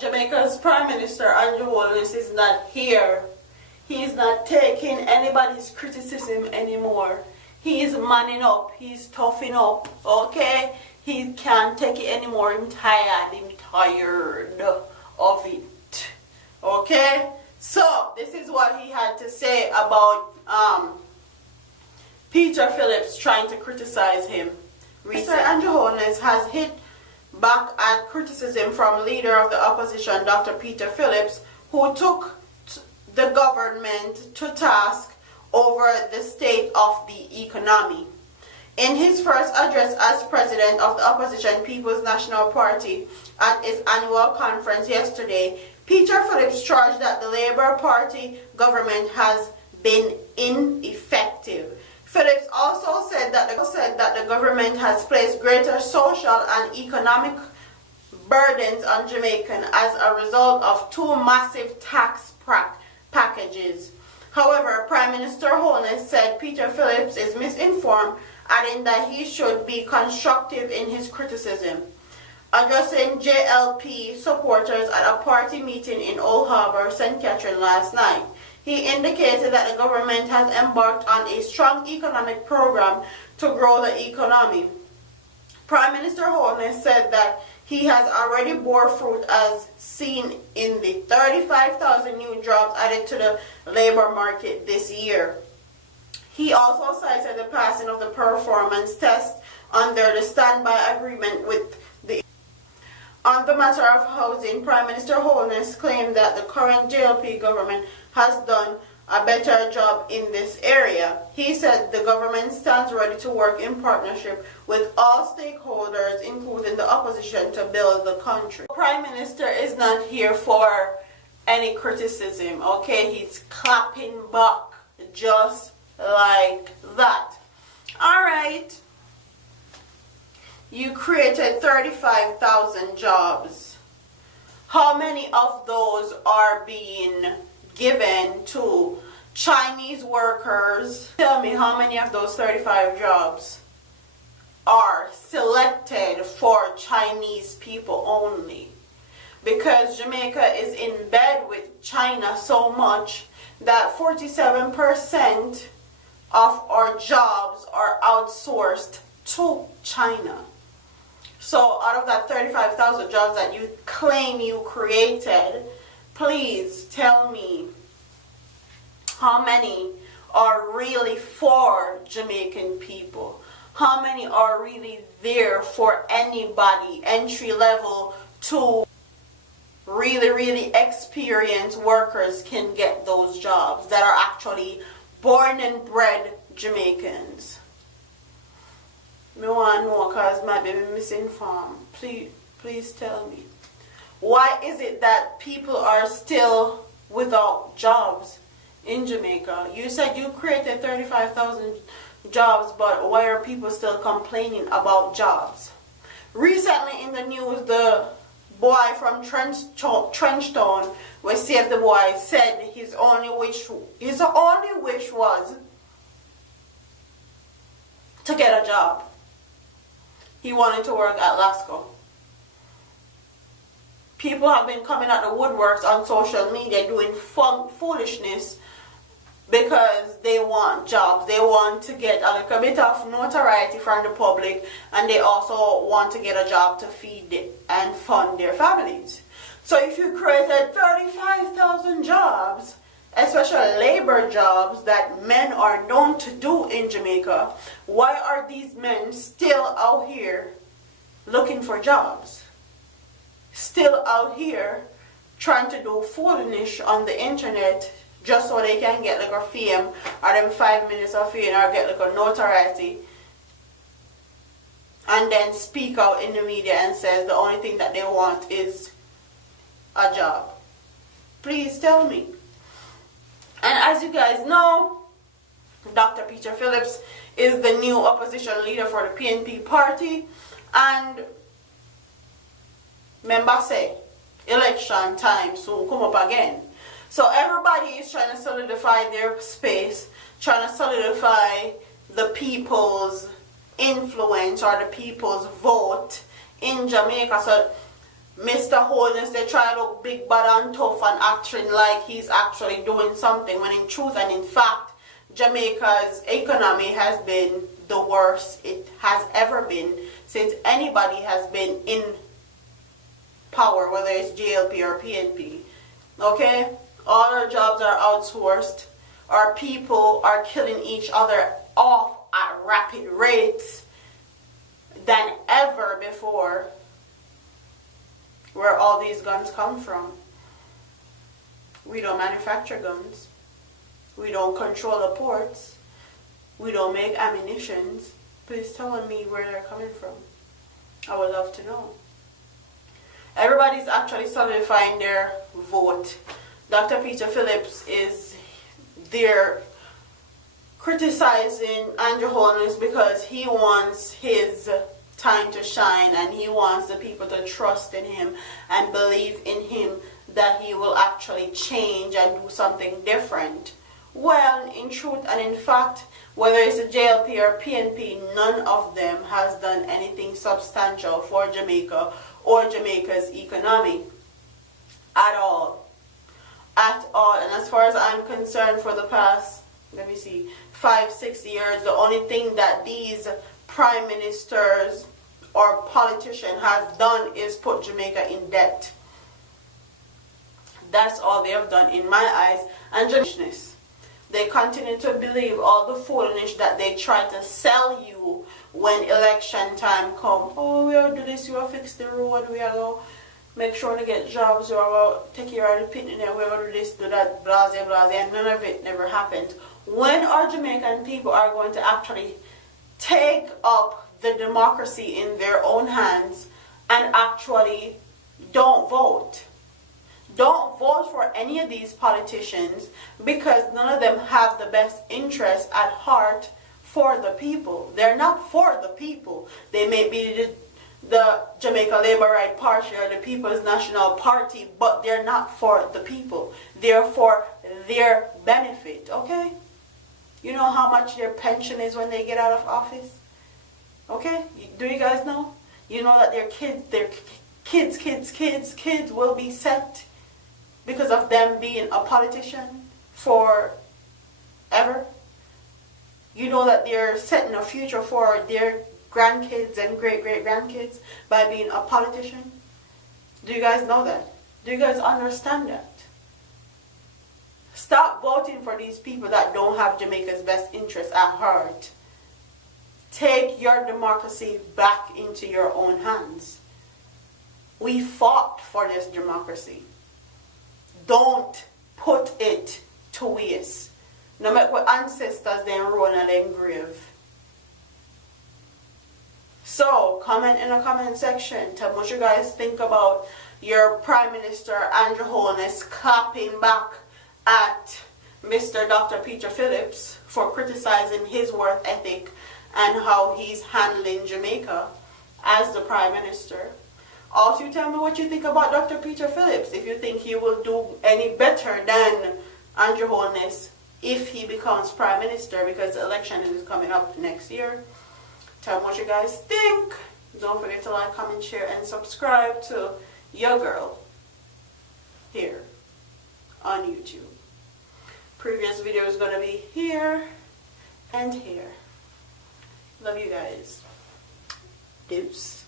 Jamaica's Prime Minister Andrew Holness is not here. He's not taking anybody's criticism anymore. He's manning up. He's toughing up. Okay? He can't take it anymore. I'm tired. I'm tired of it. Okay? So, this is what he had to say about Peter Phillips trying to criticize him. Mr. Andrew Holness has hit back at criticism from leader of the opposition, Dr. Peter Phillips, who took the government to task over the state of the economy. In his first address as president of the opposition People's National Party at its annual conference yesterday, Peter Phillips charged that the Labour Party government has been ineffective. Phillips also said that the government has placed greater social and economic burdens on Jamaicans as a result of two massive tax packages. However, Prime Minister Holness said Peter Phillips is misinformed, adding that he should be constructive in his criticism. Addressing JLP supporters at a party meeting in Old Harbour, St. Catherine last night, he indicated that the government has embarked on a strong economic program to grow the economy. Prime Minister Holness said that he has already bore fruit as seen in the 35,000 new jobs added to the labor market this year. He also cited the passing of the performance test under the standby agreement with the. On the matter of housing, Prime Minister Holness claimed that the current JLP government has done a better job in this area. He said the government stands ready to work in partnership with all stakeholders, including the opposition, to build the country. The Prime Minister is not here for any criticism, okay? He's clapping back just like that. Alright. You created 35,000 jobs. How many of those are being given to Chinese workers? Tell me how many of those 35 jobs are selected for Chinese people only. Because Jamaica is in bed with China so much that 47% of our jobs are outsourced to China. So out of that 35,000 jobs that you claim you created, please tell me how many are really for Jamaican people. How many are really there for anybody, entry level to really experienced workers can get those jobs that are actually born and bred Jamaicans. Me want to know because might be misinformed. Please tell me. Why is it that people are still without jobs in Jamaica? You said you created 35,000 jobs, but why are people still complaining about jobs? Recently in the news, the boy from Trenchtown, where Save the Boy, said his only wish was to get a job. He wanted to work at Lasco. People have been coming out the woodworks on social media doing foolishness because they want jobs. They want to get a little bit of notoriety from the public, and they also want to get a job to feed and fund their families. So if you created 35,000 jobs, especially labor jobs that men are known to do in Jamaica, why are these men still out here looking for jobs? Still out here trying to do foolishness on the internet just so they can get like a fame or them 5 minutes of fame or get like a notoriety, and then speak out in the media and says the only thing that they want is a job. Please tell me. And as you guys know, Dr. Peter Phillips is the new opposition leader for the PNP party, and remember say election time soon come up again. So everybody is trying to solidify their space, trying to solidify the people's influence or the people's vote in Jamaica. So Mr. Holness, they try to look big, bad and tough and acting like he's actually doing something, when in truth and in fact, Jamaica's economy has been the worst it has ever been since anybody has been in power, whether it's JLP or PNP. Okay? All our jobs are outsourced. Our people are killing each other off at rapid rates than ever before. Where all these guns come from. We don't manufacture guns. We don't control the ports. We don't make ammunitions. Please tell me where they're coming from. I would love to know. Everybody's actually solidifying their vote. Dr. Peter Phillips is there criticizing Andrew Holness because he wants his time to shine, and he wants the people to trust in him and believe in him that he will actually change and do something different. Well, in truth and in fact, whether it's a JLP or PNP, none of them has done anything substantial for Jamaica or Jamaica's economy at all. At all. And as far as I'm concerned, for the past, 5-6 years, the only thing that these prime ministers or politicians have done is put Jamaica in debt. That's all they have done in my eyes. And foolishness. They continue to believe all the foolishness that they try to sell you when election time comes. Oh, we will do this, we will fix the road, we will make sure to get jobs, we will take care of the picnic, we will do this, do that, blase, blase, and none of it never happened. When our Jamaican people are going to actually take up the democracy in their own hands and actually don't vote. Don't vote for any of these politicians, because none of them have the best interest at heart for the people. They're not for the people. They may be the Jamaica Labour Right Party or the People's National Party, but they're not for the people. They're for their benefit, okay? You know how much their pension is when they get out of office? Okay? Do you guys know? You know that their kids will be set because of them being a politician forever? You know that they're setting a future for their grandkids and great-great-grandkids by being a politician? Do you guys know that? Do you guys understand that? Stop voting for these people that don't have Jamaica's best interests at heart. Take your democracy back into your own hands. We fought for this democracy. Don't put it to waste. No matter what ancestors then run and then grave. So, comment in the comment section. Tell me what you guys think about your Prime Minister Andrew Holness clapping back at Mr. Dr. Peter Phillips for criticizing his work ethic and how he's handling Jamaica as the Prime Minister. Also, tell me what you think about Dr. Peter Phillips, if you think he will do any better than Andrew Holness if he becomes Prime Minister, because the election is coming up next year. Tell me what you guys think. Don't forget to like, comment, share, and subscribe to your girl here on YouTube. Previous video is going to be here and here. Love you guys. Deuce.